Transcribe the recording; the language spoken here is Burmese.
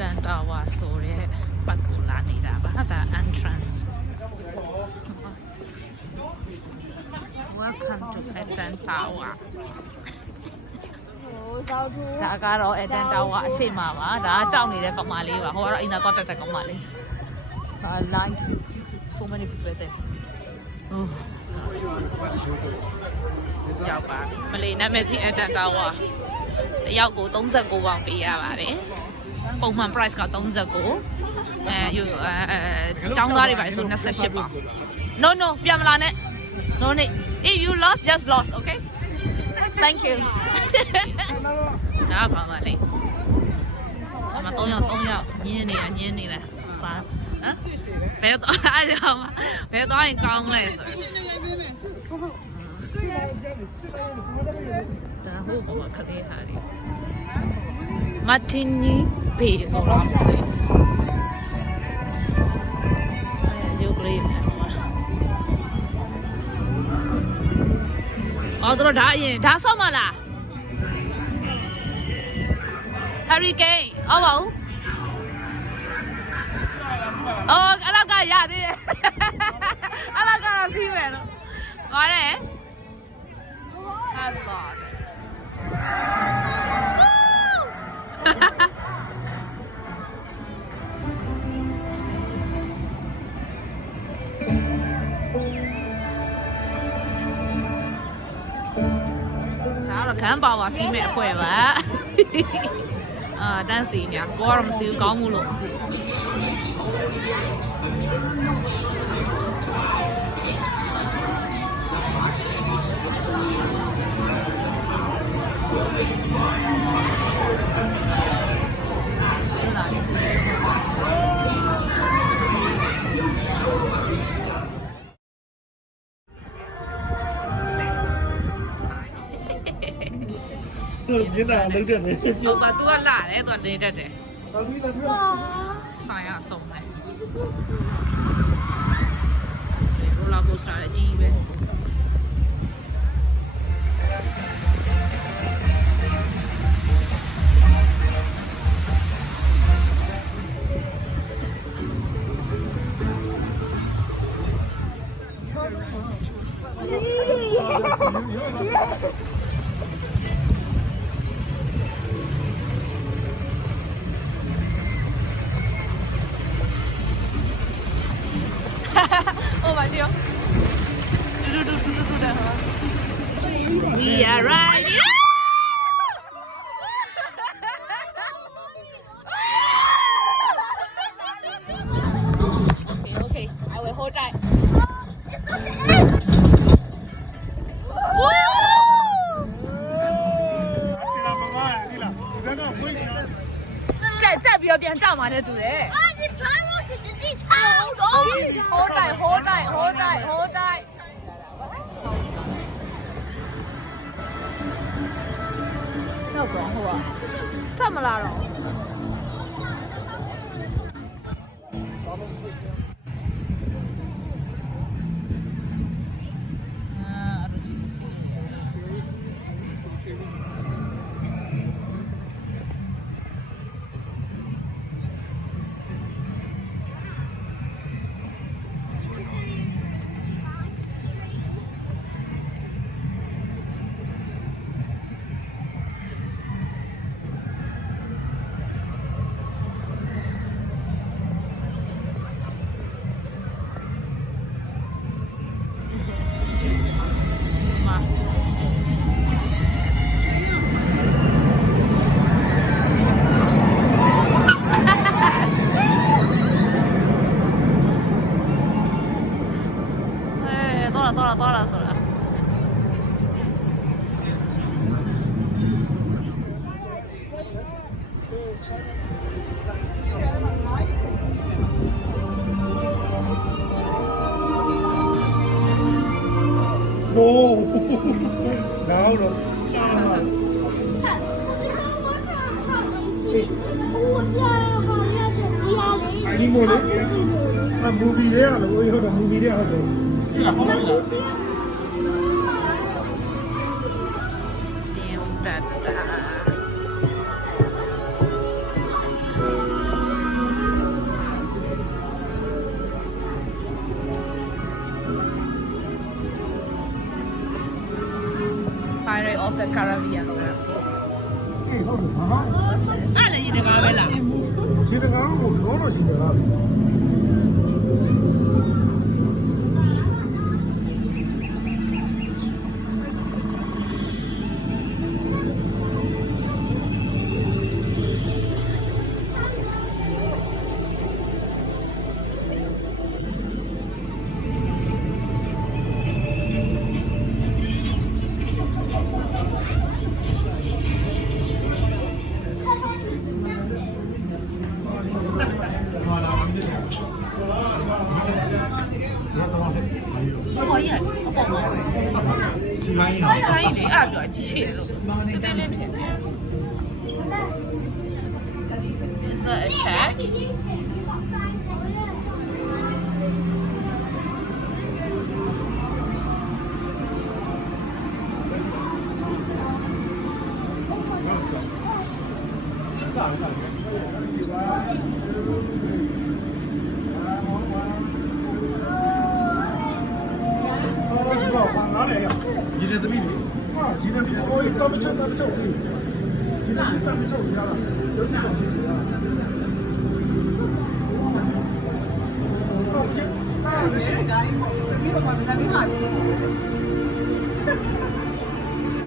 Eden Tower ဆိုတဲ့ဘက်ကိုလာနေတာပါဒါ entrance Welcome to Eden Tower ဒါကတော့ Eden Tower အရှိမပါဒါကကြောက်နေတဲ့ကောင်မလေးပါဟိုကတော့အင်တာတော့တက်တဲ့ကောင်မလေးဒါ live so many people there ရောက်ပါပြီမလေးနာမည်ကြီး Eden Tower တယောက်ကို39ပေါင်ပေးရပါတယ်ပုံမှန် price က39ကျောင်းသားတွေပါဆို28ပေါင် no ပြန်မလာနဲ့ no need if you lost just lost okay thank you ဒါပါပါလေအမ3ယောက်ညင်းနေတာပါဟမ်ဘယ်တော့အားရအောင်ဘယ်တော့ရင်ကောင်းလဲဆိုဒါဟုတ်ပါခလေးဟာဒီမတ်တင်နီဘေးဆိုတော့ရုပ်ကလေးနဲ့အော်တို့ဒါအရင်ဒါဆော့မလား Hurricane ဟုတ်ပါဘူးအော်အလောက်ကရသေးတယ်အလောက်ကတော့စီးမယ်လို့ပါတယ်ဟုတ်ပါတယ်ခန်းပါဝါစီးမဲ့အဖွဲပါတန်းစီများဘောရမစီကောင်းမှုလို့ကျင်းတာလုံးတယ်လေဟုတ်ပါသူကလာတယ်သူကနေတတ်တယ်ဆိုင်ရဆုံးတယ်ရိုလာကိုစတာအကြီးပဲYeah, right. Okay. I will hold tight. 再不要变丈嘛的对嘞。啊，你穿我自己穿好，hold tight。要装好啊？这么拉着？到了，是吧？哦，然后呢？哎，你摸的？啊，movie 的呀，我以后的 movie 的好多。Damn that. of the Caribbean လို့ အေးဟုတ်တယ်ဘာမှ အဲ့လည်းရေတကားပဲလား ဒီတကားကိုလုံးလို့ရှိနေတာလေ ဟောရဲ့အပေါ်မှာ စီပိုင်းရ အဲ့ဒါကြီးလေအဲ့ဒါပြောကြီးလို့တိတိလေးထင်တယ် Is that a shack? တော့ဘာလာလဲရဒီတဲ့သမီးတွေဟာဒီတဲ့အိုးတော့မချုပ်ဒီတဲ့တမ်းမချုပ်ရတာရုပ်ရှင်ကောင်စီကဟုတ်ကဲ့အဲ့ဒါလည်းဒါကြီးပေါ့ပြီးတော့မှသမီးဟာ